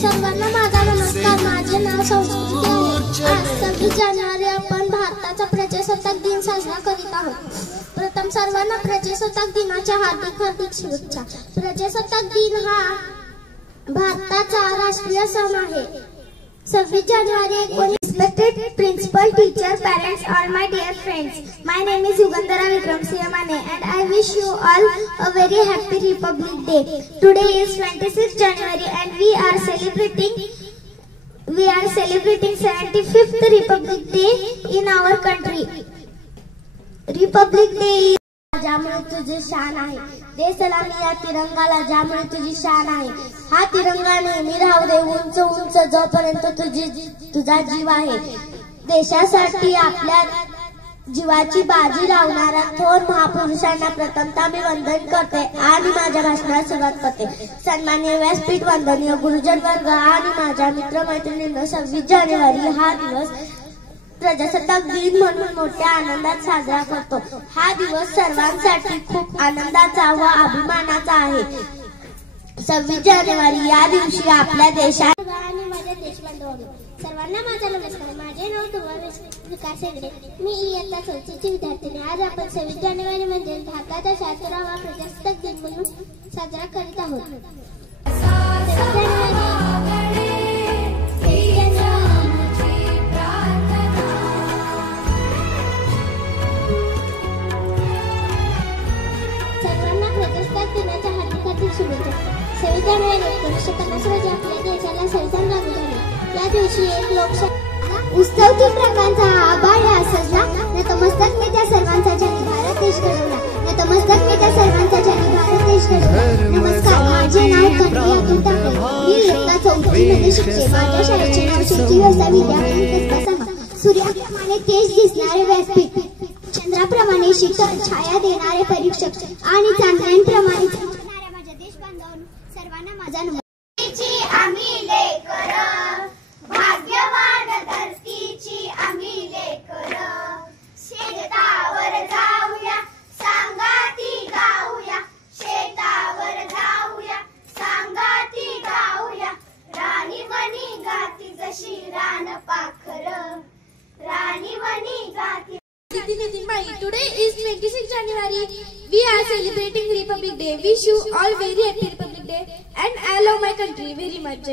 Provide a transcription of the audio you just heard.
सर्वांना माझा नमस्कार. माझे नाव संस्कृती आहे. आज 26 जानेवारी आपण भारताचा प्रजासत्ताक दिन साजरा करीत आहोत. प्रथम सर्वांना प्रजासत्ताक दिनाच्या हार्दिक शुभेच्छा. प्रजासत्ताक दिन हा भारताचा राष्ट्रीय सण आहे. 26 January. Respected principal, teacher, parents, all my dear friends. My name is Yugandhara Vikramsiya Mane and I wish you all a very happy Republic Day. Today is 26 January and we are celebrating 75th Republic Day in our country. Republic Day is ज्यामुळे तुझी शान आहे. दे सलामी या तिरंगाला ज्यामुळे तुझी शान आहे. हा तिरंगा नेहमी राहू दे उंच उंच जोपर्यंत तुझा जीव आहे. देशासाठी आपल्या जीवाची बाजी लावणाऱ्या थोर महापुरुषांना प्रथमतः मी वंदन करते आणि माझ्या भाषणाला सुरुवात करते. सन्माननीय व्यासपीठ, वंदनीय गुरुजन वर्ग आणि माझ्या मित्रमैत्रिणींनो, 26 जानेवारी हा दिवस प्रजासत्ताक दिन म्हणून मोठ्या आनंदात साजरा करतो. हा दिवस सर्वांसाठी खूप आनंदाचा व अभिमानाचा आहे. 26 जानेवारी या दिवशी आपल्या देशात आणि माझ्या देशबांधवांनो, सर्वांना माझा नमस्कार. माझे नाव तुम्हाला विकास हेगडे. मी इयत्ता 4ची विद्यार्थिनी. आज आपण 26 जानेवारी म्हणजे भारताचा 76वा प्रजासत्ताक दिन म्हणून साजरा करीत आहोत. 26 जानेवारी 1950 रोजी आपल्या देशाला संविधान लागू झाले. या दिवशी एक लोकशाही उत्सव तीन रंगांचा आभाळ सजला. नतमस्तक मी त्या सर्वांचा ज्यांनी भारत देश घडवला. नतमस्तक मी त्या सर्वांचा ज्यांनी भारत देश घडवला. नमस्कार, माझे नाव कन्हैया अतुल ठाकरे. मी इयत्ता 4ची मध्ये शिकते. माझ्या शाळेचे नाव शेती व्यवसाय विद्यापीठ कसबा 6. सूर्याप्रमाणे तेज दिसणारे व्यासपीठ, चंद्राप्रमाणे शीतल छाया देणारे परीक्षक आणि चांदण्यांप्रमाणे माझ्या देशबांधवांनो, सर्वांना माझा नमस्कार. आम्ही लेकर भाग्यवान धरतीची आम्ही लेकर, शेतावर जाऊया सांगाती गाऊया. शेतावर जाऊया सांगाती गाऊया. राणी वनी गाती जशी रान पाखर, राणी वनी गाती. Today is 26 January. We are celebrating Republic Day. Wish you all very happy Republic Day and I love my country very much.